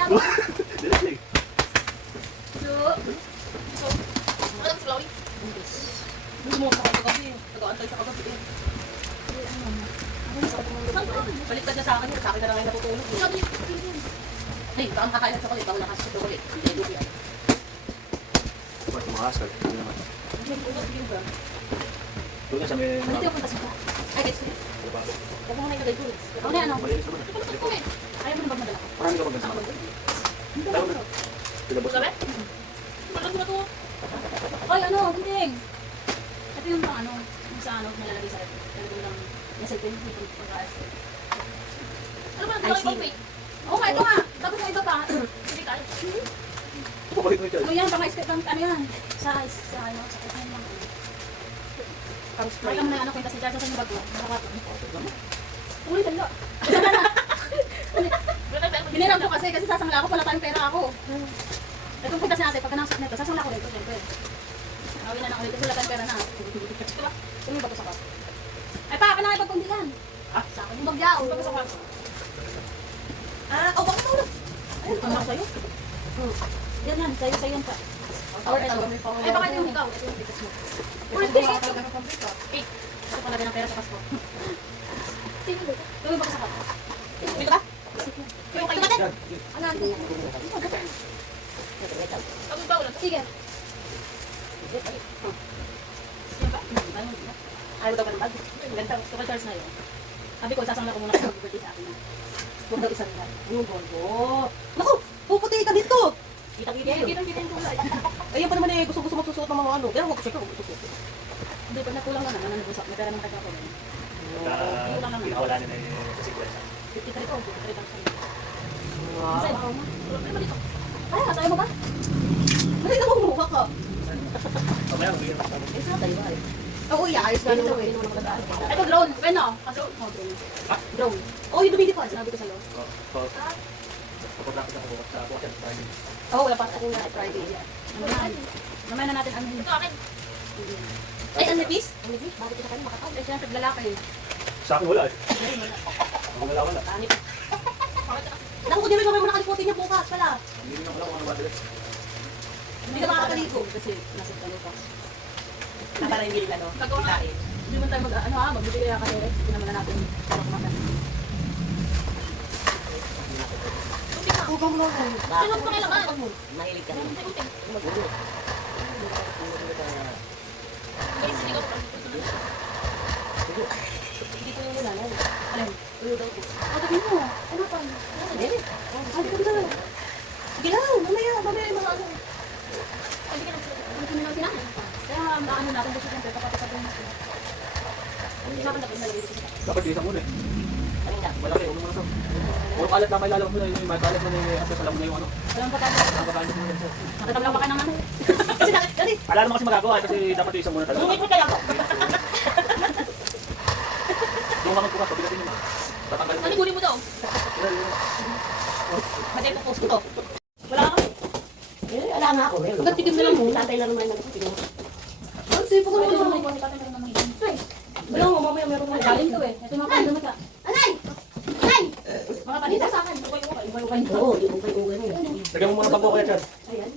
lang. Diretso. So, ano si Chloe? Hindi mo sa kagabi. Nag-aantay sa kagabi eh. Baliktad na sa akin. Sa akin na lang ay natutulog. Ay, baka makakain ng chocolate. Baka lakas sa chocolate. Ay, lupi yan. Ba't tumakasal? Ano naman? Doon nga sa may... Ano yung punta sa ba? Ay, guys. Huwag mo na ilagay ko. Ako na ano? Malinis naman. Ayaw mo na bang madala ko? Marami ka pag-gansa. Pilabos na. Malag na to. Ay, ano, gunting. Ito yung pang ano, yung sa ano, nalalagay sa talagang lang nasa ito yung pagkakas. Ano ba, ito yung fake? Oo nga, ito nga. Tapos yung iba pa. Hindi ka. Pabalik mo ito. Ano yan, pang-escape lang, ano yan? Sa ano, sa kanya lang. Makita mo na ano, kwenta si Charles sa yung bag mo. Nakakataon. Uy, talo. Hiniram ko kasi sasangla ako, wala tayong pera ako. Itong punta si ate, pagka nakasok nito, sasangla ko dito, siyempre. Awin na lang ulit, kasi wala tayong pera na. Sino yung bato sa kaso? Ay pa, akin na kayo pagpundihan. Ha? Sa akin yung bagyaw. Bato sa kaso. Bakit mo? Ayun, tumak sa'yo. Yan yan, sa'yo yan pa. Or ito. Ay, baka yung ikaw. Ito yung tickets mo. Or ito yung talaga ng computer. Eh, ito pala ng pera sa kaso. Sino ba? Ito yung bato sa kaso. Dito ba? Yung kayo ba? Ano? Ang bawa lang. Sige. Ayaw daw ka ng bag. Ganda. Gusto ko Charles na yun. Sabi ko, sasangla ko muna sa birthday sa akin. Huwag daw isa rin. Yung bondo. Naku! Puputi ka dito! Kita-kita yun. Kita-kita yung tulad. Ayun pa naman eh. Gusto magsusuot ng mga ano. Pero huwag ko siya. Hindi pa nakulang ka na. Nananagusap. May pera ng kanya ko. Pinakawala nila sa sequence. 53 ko. 53 lang sa'yo. Masay ba? Ay, malito. Ay, katayo mo ba? Malito mo mukha ka. Mamaya, magiging nakasama. Eh, saan tayo ba eh? Oo, ayos ka nito eh. Ito, drone. Bueno, kasi, drone. Drone. Oo, yung dumili pa. Sinabi ko sa'yo. Kapag-rapid ako sa bukas yan, Friday. Oo, wala pa. Ako na Friday. Mamaya na natin ano. Ito akin. Ay, ang nipis? Ang nipis? Bakit kita kayo makatawag? Ay, siyempre, lalaki. Sa akin wala eh. Wala. Tanip. Naku, di ba gawin mo nakaliputin niya bukas pala? Hindi na wala kung ano ba direct. Hindi ka makakaligo. Kasi nasa ano pa. Para hindi rin ano. Kain. Hindi mo tayo magbibigay kaya kasi. Hindi naman na natin para kumakan. Huwag mo lang. Sino mo pangilaman? Mahilig ka. Magulo. Hindi ko yung wala lang. Alam, ulo daw ko. Tabi mo. Ano pa? Hindi. Ay, ganda. Sige lang, mamaya yung mga ano. Hindi ka lang sinahan. Kaya maano natin gusto siyempre, kapatid natin. Hindi naman dapat nalagay dito. Dapat isa muna eh. Kanina. Malaki, huwag mo na ito. Puro kalat na may lalabas mo na yung may kalat mo na yung access, alam mo na yung ano. Walang pagkakas. Ang pagkalit mo na ito. Nakatam lang baka ng ano. Kasi dali. Wala naman kasi magagawa kasi dapat yung isa muna talaga. Bumit mo kaya ako. Yung mga magpukas, pabigatin mo. Tatanggalin mo. Ano kunin mo daw? Matay po post ko to. Wala ka. Wala nga ako. Ba't tigim na lang mo? Tatay lang naman ako. Tignan mo. Ang sipo ko naman. Wala mo, mamaya meron mo. Galing to eh. Ito mga kanda mata. Anay! Anay! Mga panita sa akin. Ukay-ukay. Oo, yung ukay-ukay mo. Lagyan mo muna bago kaya, Chad. Ayan.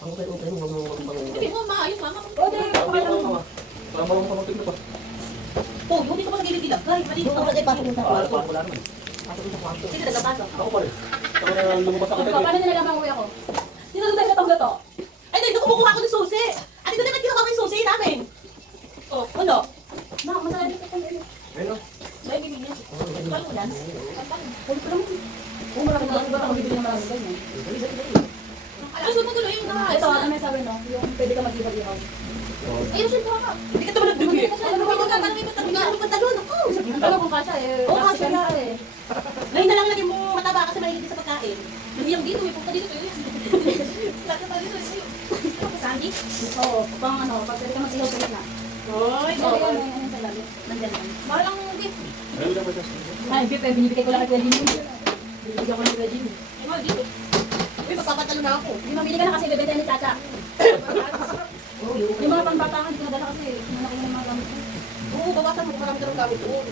Ang ukay-ukay mo, huwag mong Hindi mo, maayos mama. Parang bawang pamagtig na pa. Oh, yung dito ko nagilid-ilag. Ay, maliit yung ako. ukay pasok mo sa kwarto. Parang wala naman. Pasok mo sa kwarto. Sige, nagpapasok. Ako pa rin. Ako na lumabas ako dito. Paano nila naman uwi ako? Sino doon tayo gato? Ay, dito kumukuha ako ng susi. At dito naman kinuha ko yung susi namin. Oh, ano? Ma, masaya dito kami. Ayun o. May bibigyan. Paano ko yan? Paano ko naman? Kung malaki na ba ako bibili ng marami ganyan? Ay, sunod ko lang yung ito, ano may sabi no? Yung pwede ka mag-ihaw-ihaw. Ayun, siyempre ka. Hindi ka naman nagdugi. Ano ka ba? Ano pantalon? Oo. Alam kung kasha eh. Oo, kasha nga eh. Ngayon na lang lagyan mo mataba kasi mahilig sa pagkain. Hindi lang dito, may punta dito. Lagyan pa dito. Sandy? Oo, pang ano, pag pwede ka mag-ihaw sa gitna. Oy, oo. Nandiyan lang. Mahal ang gift. Ayun lang ba, Chad? Ay, gift eh, binibigay ko lang kay Kuya Jimmy. Binibigyan ko lang kay Kuya Jimmy. Ay, mahal dito. Uy, magpapatalo na ako. Hindi mamili ka na kasi bebenta ni Chacha. Yung mga pangbatangan, hindi ko nadala kasi. Sinanaki ng mga gamit ko. Oo, Oo, bawasan mo kung marami ka ng gamit doon.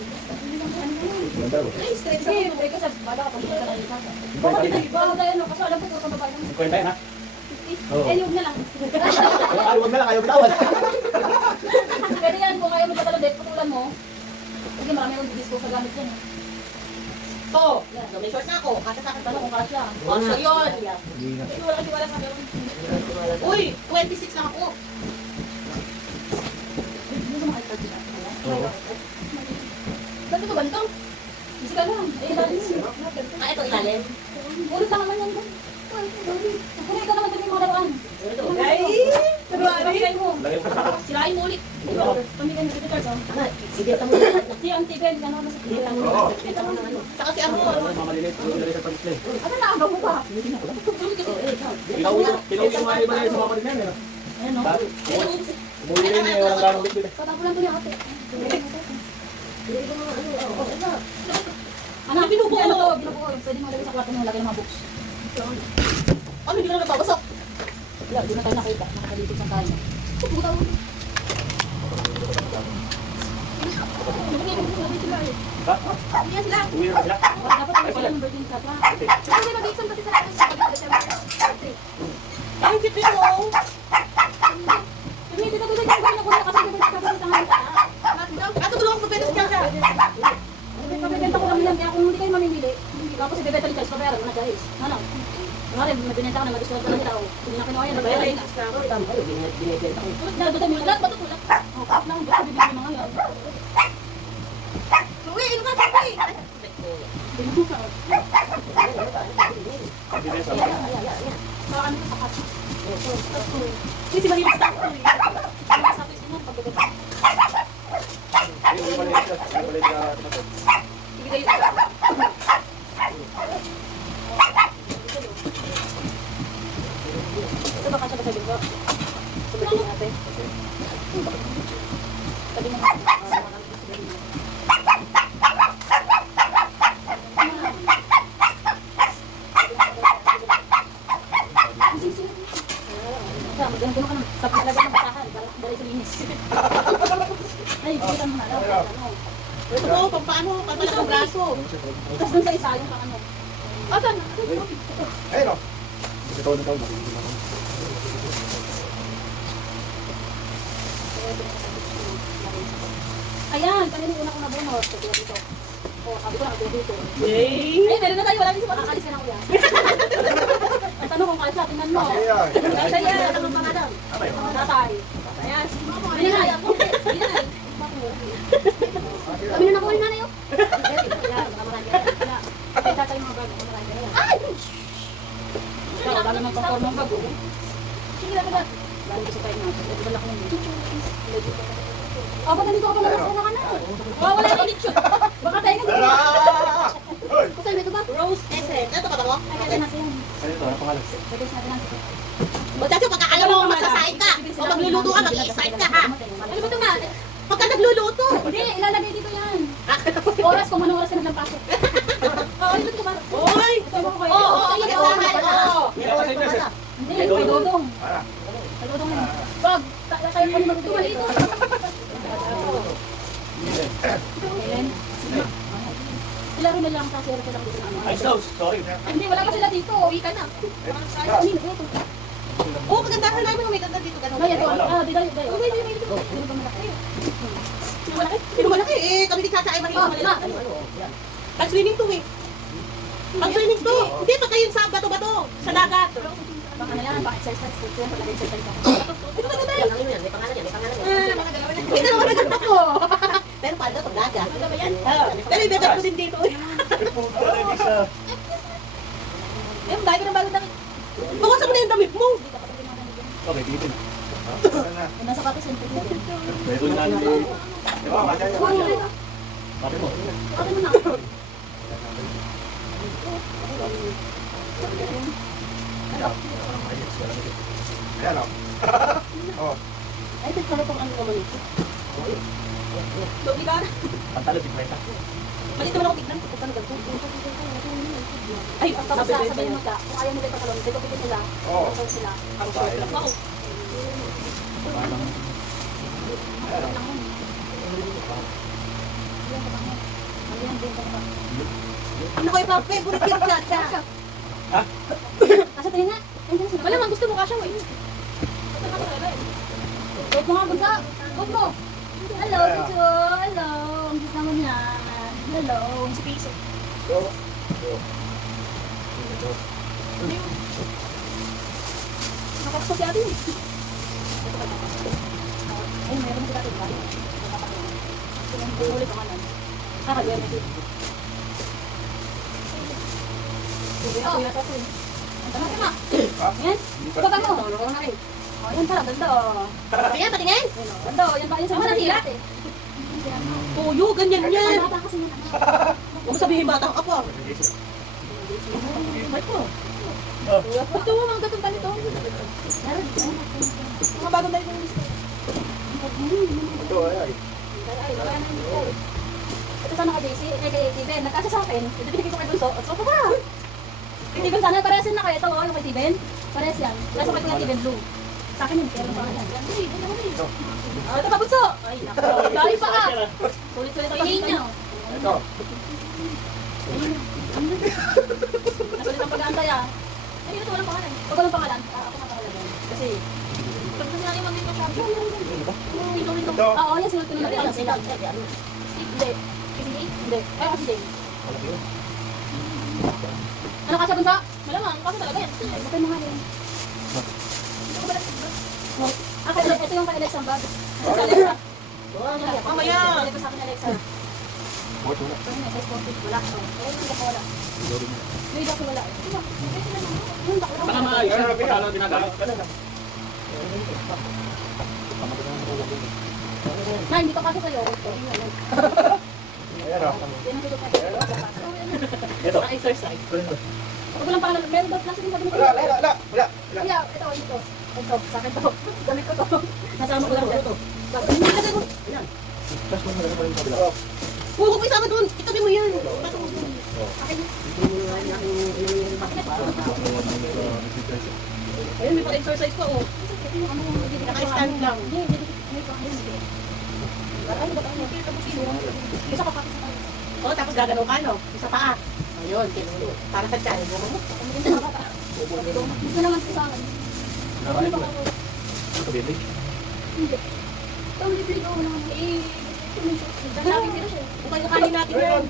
Ay, stress Sige, ako. break ka sa bala ka pag ka na isa. Bakit hindi ba tayo no? Kasi alam ko puro ka babae ng Kwenta yan ha? 50. Oo. Eh, yung na lang. Ay, huwag na lang, ayaw bitawan. Pero yan, kung ayaw mo sa kalodet, putulan mo. Sige, marami akong disco sa gamit yan. Oo, may short na ako. Kasa sa akin Tanong kung kasya. Kasya yun. Hindi na. Hindi wala kasi wala ka meron. Uy, 26 lang ako. Hindi sa mga iPad sila. Oo. Sabi ko ganito. Isa ka lang. Eh, ilalim mo. Ah, ito ilalim. Ulit lang naman yan. Kunin ka naman din yung mga laruan. Ay! Pamigay mo. Lagay mo sa Sirain mo ulit. Pamigay mo si Peter. Ano, ibenta mo na. Si Auntie Ben, gano'n na sa Ibenta mo na. Ibenta mo na ano. Saka si ano. mamalilit. Ano nilagay sa pag-display? Ano na, agaw mo pa? Kinauwi mo nga iba na yun sa mga kapatid namin. Ayan, no? Umuwi na yun eh, walang ganong bitbit. Tatapulan ko niya ate. Ibenta mo na ano. Ano, binubuo. Ano to? Binubuo. Pwede mo lagay sa kwarto mo, lagay ng mga books. Ano, hindi ka na nagpapasok. Wala, di na tayo nakita. Nakakalitik sa tayo. Puta mo. Ha? Hindi sila. Uwi na sila. Dapat ay sila ng virgin ka pa. Kasi mag-exam kasi sa Ay, kit nito. Hindi, dito tulad yung gano'n ko na kasi dito ka sa tangan ka. Ato tulungan ko pwede siya. Pabibenta ko kami lang, kaya kung hindi kayo mamimili, tapos ibebenta ni Charles, pabayaran mo na guys. Ano? Nga rin, mabinenta ko na, mag-iswag ka ng tao. Hindi na kinuha yan, nagbayaran. Tama kayo, binibenta ko. Tulad na, dito mo lahat, bato tulad. O, kahit lang, baka bibili ng mga yan. Uy, ano ka sabi? Bili ka. Bibili sa Para ano ka sa kasa. Hindi si Maria Stack. Sa akin mo, pagbibenta. Uwi pa rin siya. Uwi pa rin siya. Ibigay yun. Ito baka siya ba sa linggo? Sabi natin. Sabi mo. Maganda ka ng sa paglaga ng basahan para dali sa linis. Ay, kita mo na lang. Ito mo, pampaano, pampalas ang braso. Tapos dun sa isa, yung pang ano. Asan? Ayun o. Kasi taon na taon. Ayan, kanina una ko na bunot. Sabi ko dito. O, sabi ko na dito. Yay! Ay, meron na tayo. Wala din sa makakalis ka na kuya. Ang tanong kung kalis tingnan mo. Ay, saya. Ano ang pangalan? Tatay. Ayan. Hindi na. Hindi na. Kami na nakuha na yun. Ayan, marami ka na. Ay, tatay mga bago. Marami ka na yan. Ay! Ikaw, wala naman pang forma ng bago. Sige lang, ba't? Lalo kasi tayo nga. Ito ba lang kung ba't nandito ka pa naman sa na? Wala na ulit yun. Baka tayo na dito. Kusay, may ito ba? Rose Essence. Ito ka ba ko? Ay, kaya natin. Ano ito? Ano pangalan? Pwede natin ang sige. O, Chacho, pagka alam mo magsasain ka. O magluluto ka, mag-i-excite ka, ha? Ano ba ito nga? Pagka nagluluto. Hindi, ilalagay dito yan. Oras, kung anong oras ka naglampasok. Oo, ito ba? Oy! Ito mo ko. Oo, oo, ingat ka, ha? Hindi, kay Dodong. Kay Dodong yan. Wag, tayo pa ni Magdudong. Malito. Helen. Ilaro na lang kasi sila dito na ano. Ay, Slows. Sorry. Hindi, wala pa sila dito. Uwi ka na. Kanina, ito. Oo, maganda namin kung may ganda dito. Ganun. Ay, ito. Di tayo. Okay, sige, ito. Sino ba malaki? Sino malaki? Sino malaki? Eh, kami ni Chacha ay Oh, mahilig diba? malaki. Pag-swimming to, eh. Pag-swimming to. Hindi, pag kayo sa bato-bato. Sa dagat. Baka na yan, baka exercise. Kung pala exercise ako. Ito ka tayo. May pangalan yan. Ito naman naganda ko. Pero paano pag dagat? Pero ibigay ko din dito. Eh, bago na bago na. Bawasan mo na yung damit mo. Okay, dito na. Kung nasa patos yung pwede. Pwede na natin. Pati mo. Ate mo na. Ayan o. Ay, ito pala itong ano naman ito. Logi ka. Pantalo, bigmeta. Malit naman ako tignan. Kung ano ganito. Ay, Tapos sasabihin mo ka, kung ayaw mo kayo patalon, dito pitin nila. Oo. Pasal sila. Ang short lang ako. Ano ko yung favorite yung chacha? Asa tingin nga? Wala man gusto mo ka siya, eh. Huwag mo nga bunsa. Huwag mo. Hello, Picho. Hello. Ang cute naman yan. Hello. Si Piso. Nakapasok si ate. Ay, meron si ate. Ulit ang kanan. Kakagyan na dito. Oh, tama ka. Yan. Baba mo. Oh, yan pala. Ganda. Patingin, patingin. Ganda. Yan pa. Yan sa mga nasira. Tuyo, ganyan yan. Bata kasi yan. Huwag mo sabihin bata ka pa. Ito mo mga gatong ganito. Mga bagong dahil ko yung gusto. Ito, ay. Ito sana ka JC, kay Tiben. Nagkasa sa akin. Ito binigay ko kay Bunso. So pa ba? Kay Tiben sana, parehas yun na kayo. Ito, yung kay Tiben. Parehas yan. Kaso kay Kuya Tiben blue. Sa akin yun, pero pa yan. Ito pa Bunso. Ay, nako. Dali pa ka. Sulit-sulit ang pagkain niyo. Ito. Nasulit ang pag-aantay ah. Ay, ito walang pangalan. Huwag walang pangalan. Ako ang pangalan. Kasi, pag kasi natin mag-ito siya. Ito. Oo, yan sinunod ko na natin. Hindi. Hindi. Ay, kasi Dave. Ano ka sa bunsa? Malamang, kasi talaga yan. Bakit mo nga rin? Ito yung kay Alexa ang bag. Ito sa Alexa. Mamaya. Ito sa akin Alexa. Ito yung size 40. Wala. Ito yung wala. Yung iba ko wala. Yung bakla. Baka maayos. Pagkala dinadala. Na, hindi pa kasi sa'yo. Ayan o. Yan ang tutok na. Ito. Exercise. Huwag lang pangalan. Meron daw klase din sabi mo. Wala. Kuya, ito, ito. Ito, sa akin to. Gamit ko to. Nasama ko lang dyan. Hindi na ko. Tapos mo na pa yung kabila. Huwag mo isama doon. Itabi mo yan. Akin. Ayun, may pa-exercise pa oh. Naka-stand lang. Isa ka pa. Oh, tapos gagalaw ka, no? Isa paa. Ayun, tips 2. Para sa channel mo. Gusto naman ko sa akin. Narahin ko. Ito kabili. Hindi. Ito, libre ko naman. Dagdagan sila siya. Kung kayo kanin natin yan.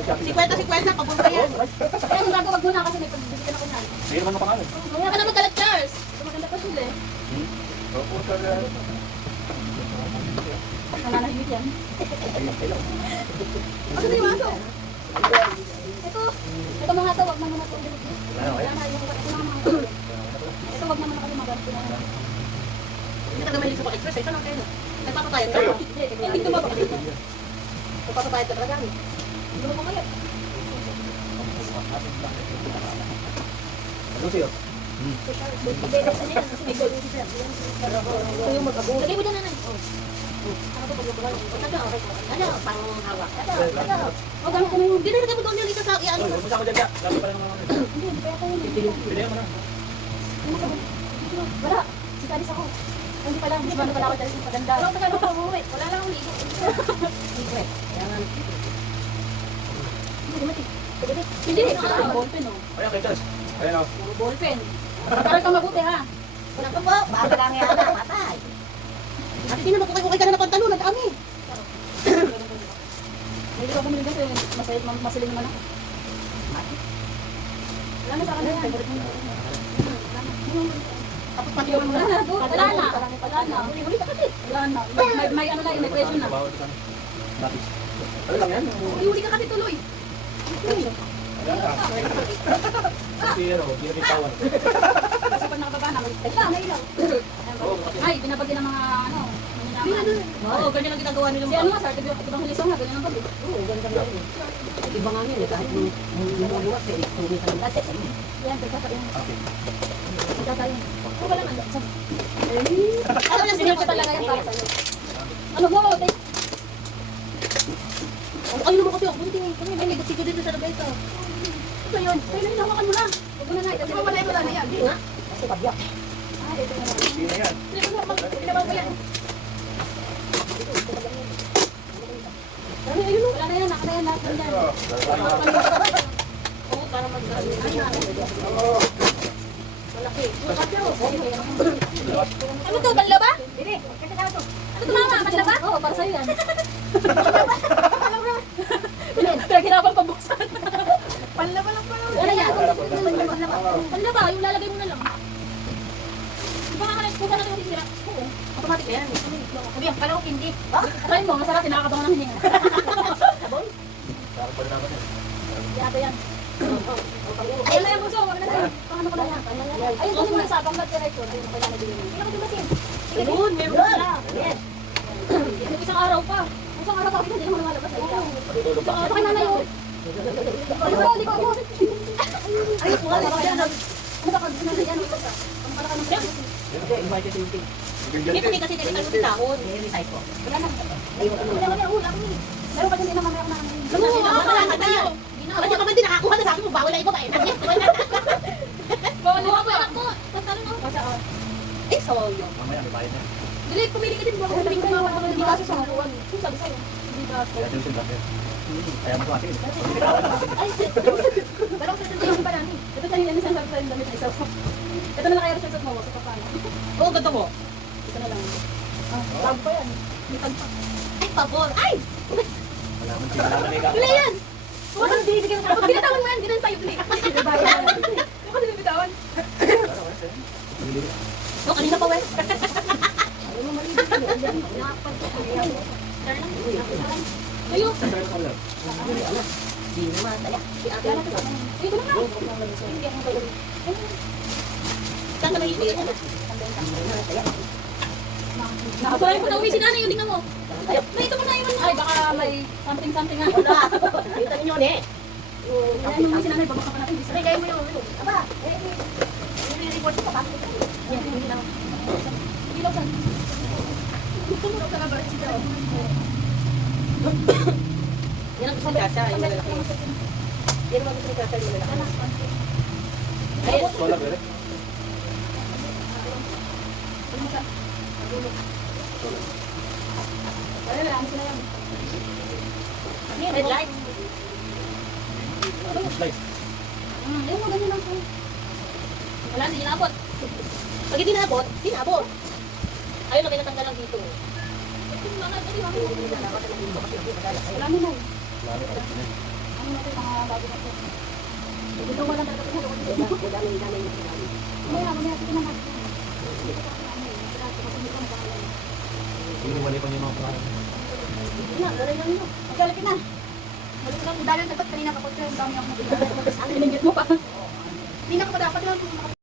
50-50, papunta yan. Kaya nung gagawag muna kasi may pagbibigyan ako na. Sige naman ang pangalan. Kaya ka naman kalat, Charles. Maganda pa sila eh. Opo, sir. Nananahimik yan. Ano na yung aso? Ito mga ito, wag naman ito. Wala na yung ito, wag naman nakalimagan. Hindi ka naman yung sa exercise. Ano kayo? Nagpapatayad ka? Hindi ito ba ba? Nagpapatayad ka talaga. Hindi mo pangalit. Ano siyo? Ito yung mag-abuhay. Lagay mo dyan nanay. Ano, pang hawak. Huwag gamit ko na yun. Hindi na mo doon yung isa sa iyan. Huwag mo sa ako dyan ka. Lalo pa rin naman. Hindi, hindi pa yun. Pili mo na. Wala. Si Kalis ako. Hindi pala. Mas mano pala ako dahil yung paganda. Wala ka lang umuwi. Wala lang akong ligo. Secret. Kailangan. Hindi. Ballpen o. Ayan kay Charles. Ayan o. Ballpen. Parang kang mabuti ha. Naku po, bago lang yan na, patay. Ate, di naman kukay ka na ng pantalon, ang dami. Hindi ko bumili kasi masiling naman ako. Wala na sa akin yan. Tapos pati yung Wala na. Wala na. huli ka kasi. Wala na. May ano na, may question na. Lapis. Ano lang yan? Huli ka kasi tuloy. Kasi ano, pinapitawan. Kasi pag nakababa na, may ilaw. Ay, binabagi ng mga ano. Oo, ganyan ang ginagawa nila. Si ano nga, sa ibang hulisong nga, ganyan ang bagi. Oo, ganda nga yun. Iba nga yun, kahit lumuluwas eh, tumita ng lahat. Yan, pagkakain. Okay. Pagkakain. Wala man. Ano yung Sinil ko talaga yan para sa'yo. Ano mo, take. Ano naman kasi ako, buti kami may negotiyo dito sa labesa. Ito yun. Kaya na hinawakan mo na. Huwag mo na nga. Kasi mamalay mo na yan. Hindi nga, kasi pagyak. Ah, ito na. Hindi na yan. Ilabang ko yan. Ano, ayun o. Wala na yan, naka na yan lahat ng yan. Oo, para mag-ano. Malaki. Ano to, banla ba? Hindi, kasi ka to. Ano to mama, banla ba? Oo, para sa'yo yan. Pinaghirapan pabuksan. Banla ba lang pala? Wala yan. Banla ba? Yung lalagay mo na lang. Di ba kakalit po ba natin yung titira? Oo. Automatic na yan. Sabi yan, kala ko hindi. Try mo, masarap, tinakakabaw ng hininga. Sabon? Sarap pa rin naman yan. Yato yan. Ayun Ayun na yan, buso. Wag na yan. Paano ko na yan? Ayun, buso mo na sa panggat ka ito. Ayun, kaya nabili mo. Hindi ako dumating. Ayun, meron sila. Yes. Yung isang araw pa. Isang araw pa, kita hindi naman lumalabas. Tutulog Isang pa. araw pa kay nanay yun. Hindi ko. Ay, mga lang yan. Ano ba pag sinanay yan? Ang pala ka ng pera. Hindi, invite yung team. Dito kasi nilitan mo yung dahon. I-retype ko. Wala na. Wala, hula ko eh. Meron pa din na mamaya ko na. Ano, wala ka tayo. Wala ka man din nakakuha na sa akin mo. Bawal na iba ba eh. Bawal na ako. Tatalo na. Basta ako. Eh, sawaw yun. Mamaya, may bayad na. Dili, pumili ka din. Baka pumili ka na. Hindi kasi sa mga Kung sabi sa'yo. Hindi ba? Kaya tuloy lang yan. Kaya mo tumasin. Ay, pero kasi ito yung parang. Ito tayo yan isang sabi sa'yo damit na isaw. Ito na lang kaya sa mo. Sa kapano. Oo, ganda mo. Ito na lang. Bago pa yan. May tagpa. Ay, pabor. Ay! Wala man sila naman ikaw. Bili yan! Kung ano, bibigyan ka. Pag binatawan mo yan, hindi na sa'yo, bili. Yung kasi bibitawan. No, kanina pa, Wes. Ayaw mo mali. Ayo. Di naman. Si ate. Ayun ko na nga. Hindi ako kayo. Saan ka nahihili? Nakasulay mo na uwi si nanay, yung tingnan mo. May ito mo na iwan mo. Ay, baka may something nga. Wala. Kita ninyo, ne? Ayan yung uwi si nanay, babasa pa natin. Sabi, kayo mo yung uwi. Aba, Nire-report ko pa. yan, hindi lang. Hindi lang saan. Gusto mo daw sa labar si Daw. Yan ang gusto ni Kasha. Yung malalaki. Yan ang gusto ni Kasha. Yung malalaki. Ayun. Wala, bere. Wala na, ano na yan. Red light. Slide. Ayun mo, ganyan lang. Wala, hindi inabot. Pag hindi naabot, tinabot. Ayun na may natanggal lang dito. Wala mo na. Wala na. Ano natin mga bago na ito? Ito mo lang talaga ito. Mamaya, sige naman. Hindi mo mali pa niyo mga pangalan. Hindi na, wala lang yun. Magkalapin na. Balik lang, dahil dapat kanina kapag yung dami ako nabigyan. Ang pinigit mo pa. Hindi na ka pa dapat lang